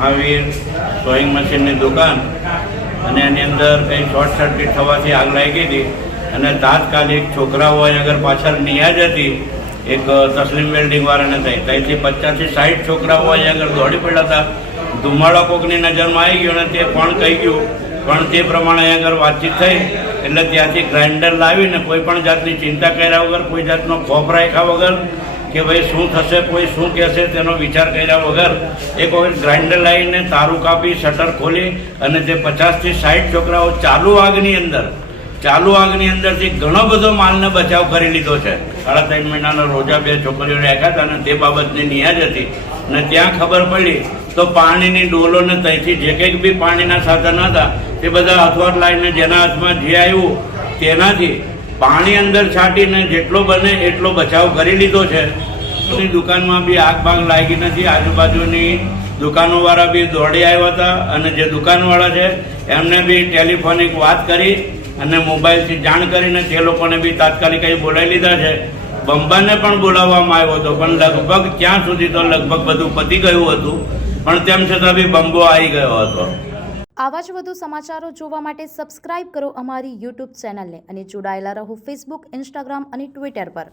Mahavir sewing મશીનની દુકાન અને એની અંદર કંઈ શોર્ટ સર્કિટ થવાથી આગ લાગી હતી અને તાત્કાલિક છોકરાઓ આગળ પાછળ નિયાજ હતી એક તસ્લીમ વેલ્ડિંગવાળાને થઈ ત્યાંથી 50 થી 60 છોકરાઓ આગળ દોડી પડ્યા હતા. ધુમાડો કોકની નજરમાં આવી ગયો અને તે પણ કહી ગયું, પણ તે પ્રમાણે આગળ વાતચીત થઈ એટલે ત્યાંથી ગ્રાઇન્ડર લાવીને કોઈ પણ જાતની ચિંતા કર્યા વગર, કોઈ જાતનો ખોફ રાખ્યા વગર કે ભાઈ શું થશે, કોઈ શું કહેશે તેનો વિચાર કર્યા વગર એક વખત ગ્રાઇન્ડર લાવીને તારું કાપી શટર ખોલી અને તે 50 થી 60 છોકરાઓ ચાલુ આગની અંદરથી ઘણો બધો માલને બચાવ કરી લીધો છે. 3.5 મહિનાના રોજા 2 છોકરીઓ રાખ્યા હતા અને તે બાબતની નિયાજ હતી અને ત્યાં ખબર પડી તો પાણીની ડોલોને ત્યાંથી જે કંઈક બી પાણીના સાધન હતા તે બધા હાથવાટ લાવીને જેના હાથમાં જે આવ્યું તેનાથી પાણી અંદર છાંટીને જેટલો બને એટલો બચાવ કરી લીધો છે. દુકાનમાં બી આગ બાગ લાગી નથી. આજુબાજુની દુકાનોવાળા બી દોડી આવ્યા હતા અને જે દુકાનવાળા છે એમને બી ટેલિફોનિક વાત કરી અને મોબાઈલથી જાણ કરીને તે લોકોને બી તાત્કાલિક અહીં બોલાવી લીધા છે. બંબાને પણ બોલાવવામાં આવ્યો હતો, પણ લગભગ ત્યાં સુધી તો લગભગ બધું પતી ગયું હતું, પણ તેમ છતાં બી બંબો આવી ગયો હતો. આવા જ વધુ સમાચારો જોવા માટે સબસ્ક્રાઇબ કરો અમારી YouTube ચેનલને અને જોડાયેલા રહો Facebook, Instagram અને Twitter પર.